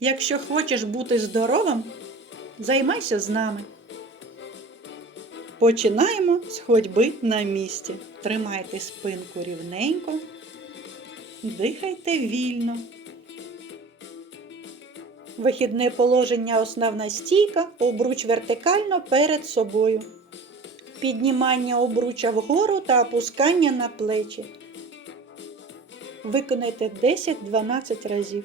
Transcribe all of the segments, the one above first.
Якщо хочеш бути здоровим, займайся з нами. Починаємо з ходьби на місці. Тримайте спинку рівненько, дихайте вільно. Вихідне положення основна стійка, обруч вертикально перед собою. Піднімання обруча вгору та опускання на плечі. Виконайте 10-12 разів.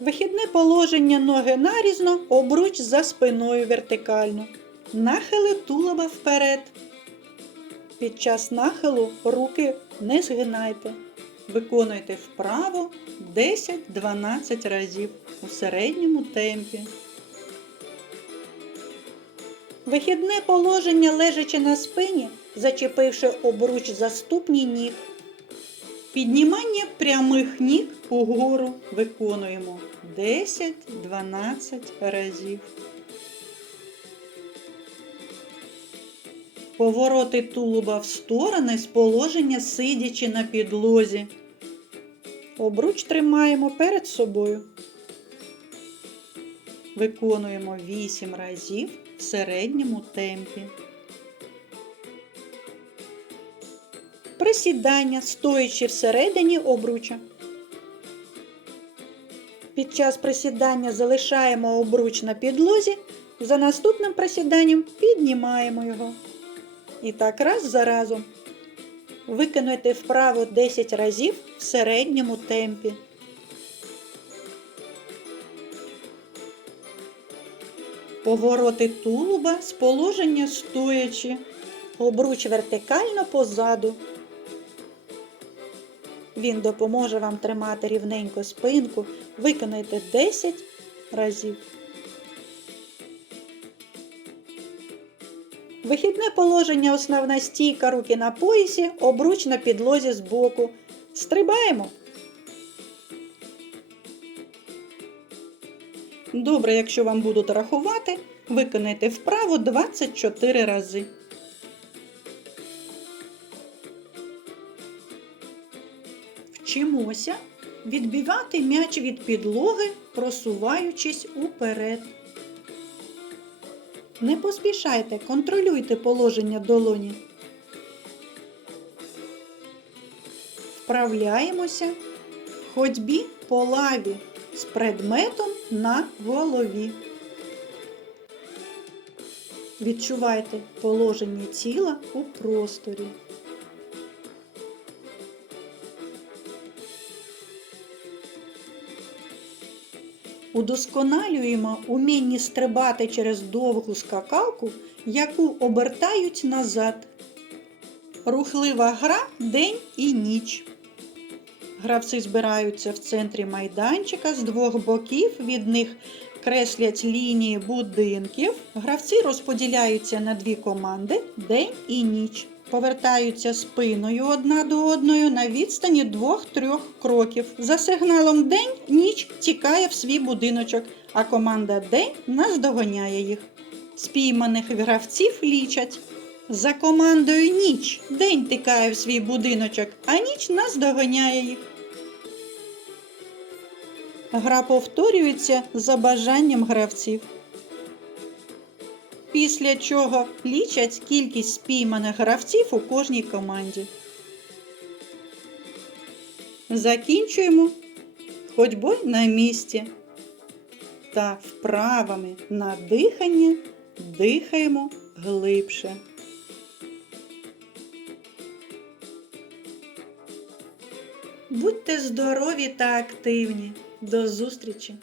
Вихідне положення ноги нарізно, обруч за спиною вертикально. Нахили тулоба вперед. Під час нахилу руки не згинайте. Виконуйте вправо 10-12 разів у середньому темпі. Вихідне положення лежачи на спині, зачепивши обруч за ступні ніг. Піднімання прямих ніг угору виконуємо 10-12 разів. Повороти тулуба в сторони з положення сидячи на підлозі. Обруч тримаємо перед собою. Виконуємо 8 разів в середньому темпі. Присідання, стоячи всередині обруча. Під час присідання залишаємо обруч на підлозі, за наступним присіданням піднімаємо його. І так раз за разом. Виконуйте вправо 10 разів в середньому темпі. Повороти тулуба з положення стоячи. Обруч вертикально позаду. Він допоможе вам тримати рівненько спинку. Виконайте 10 разів. Вихідне положення основна стійка, руки на поясі, обруч на підлозі збоку. Стрибаємо. Добре, якщо вам будуть рахувати, виконайте вправо 24 рази. Вчимося відбивати м'яч від підлоги, просуваючись уперед. Не поспішайте, контролюйте положення долоні. Вправляємося в ходьбі по лаві з предметом на голові. Відчувайте положення тіла у просторі. Удосконалюємо умінні стрибати через довгу скакалку, яку обертають назад. Рухлива гра день і ніч. Гравці збираються в центрі майданчика з двох боків, від них креслять лінії будинків. Гравці розподіляються на дві команди день і ніч. Повертаються спиною одна до одної на відстані 2-3 кроків. За сигналом день ніч тікає в свій будиночок, а команда день наздоганяє їх. Спійманих гравців лічать. За командою ніч день тикає в свій будиночок, а ніч наздоганяє їх. Гра повторюється за бажанням гравців. Після чого лічать кількість спійманих гравців у кожній команді. Закінчуємо ходьбою на місці та вправами на дихання дихаємо глибше. Будьте здорові та активні. До зустрічі!